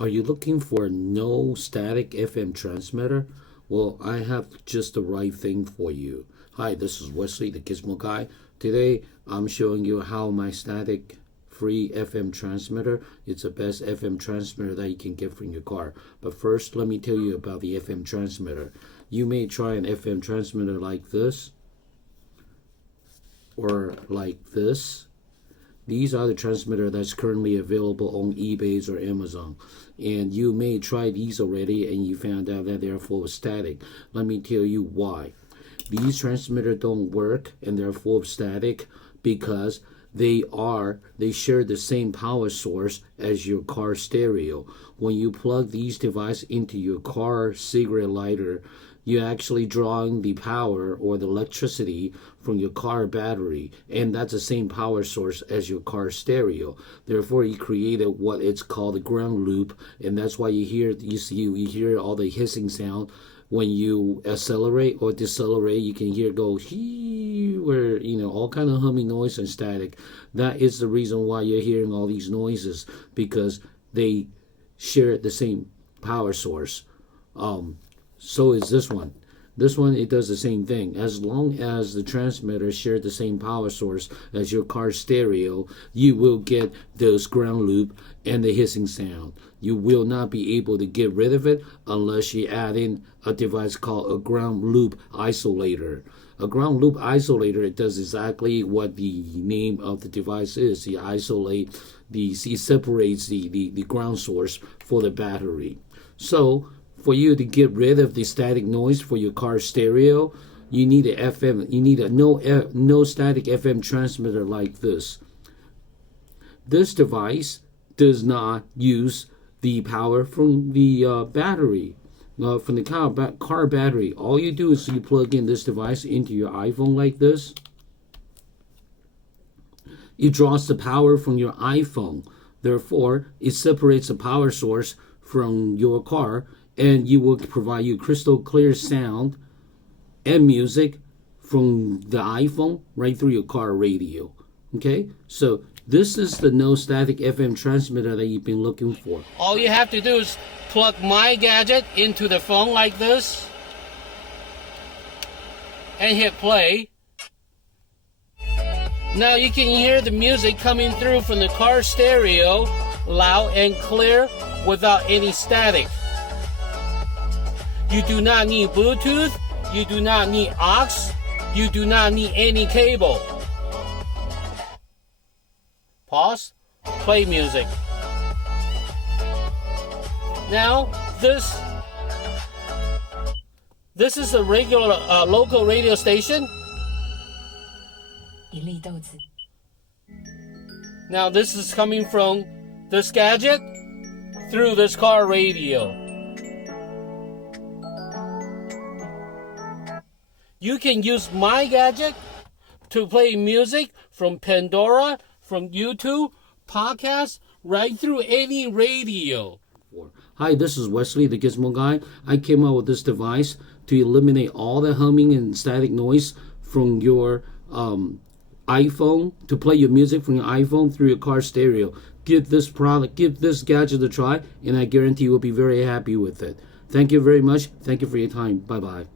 Are you looking for a no static FM transmitter? Well, I have just the right thing for you. Hi, this is Wesley, the Gizmo Guy. Today, I'm showing you how my static free FM transmitter, it's the best FM transmitter that you can get from your car. But first, let me tell you about the FM transmitter. You may try an FM transmitter like this or like this. These are the transmitter that's currently available on eBay or Amazon. And you may try these already and you found out that they're full of static. Let me tell you why. These transmitters don't work and they're full of static because they share the same power source as your car stereo. When you plug these devices into your car cigarette lighter, you're actually drawing the power or the electricity from your car battery, and that's the same power source as your car stereo. Therefore, you created what it's called a ground loop, and that's why you hear all the hissing sound when you accelerate or decelerate. You can hear it go where all kind of humming noise and static. That is the reason why you're hearing all these noises, because they share the same power source. So is this one. This one, it does the same thing. As long as the transmitter shares the same power source as your car stereo, you will get those ground loop and the hissing sound. You will not be able to get rid of it unless you add in a device called a ground loop isolator. A ground loop isolator, it does exactly what the name of the device is. It separates the ground source for the battery. So for you to get rid of the static noise for your car stereo, you need a no static FM transmitter like this. This device does not use the power from the battery, from the car battery. All you do is you plug in this device into your iPhone like this. It draws the power from your iPhone. Therefore, it separates the power source from your car, and you will provide you crystal clear sound and music from the iPhone right through your car radio. Okay, so this is the no static FM transmitter that you've been looking for. All you have to do is plug my gadget into the phone like this and hit play. Now you can hear the music coming through from the car stereo loud and clear without any static. You do not need Bluetooth, you do not need aux, you do not need any cable. Pause, play music. Now, this is a regular local radio station. Now this is coming from this gadget through this car radio. You can use my gadget to play music from Pandora, from YouTube, podcasts, right through any radio. Hi, this is Wesley, the Gizmo Guy. I came up with this device to eliminate all the humming and static noise from your iPhone, to play your music from your iPhone through your car stereo. Give this gadget a try, and I guarantee you will be very happy with it. Thank you very much. Thank you for your time. Bye-bye.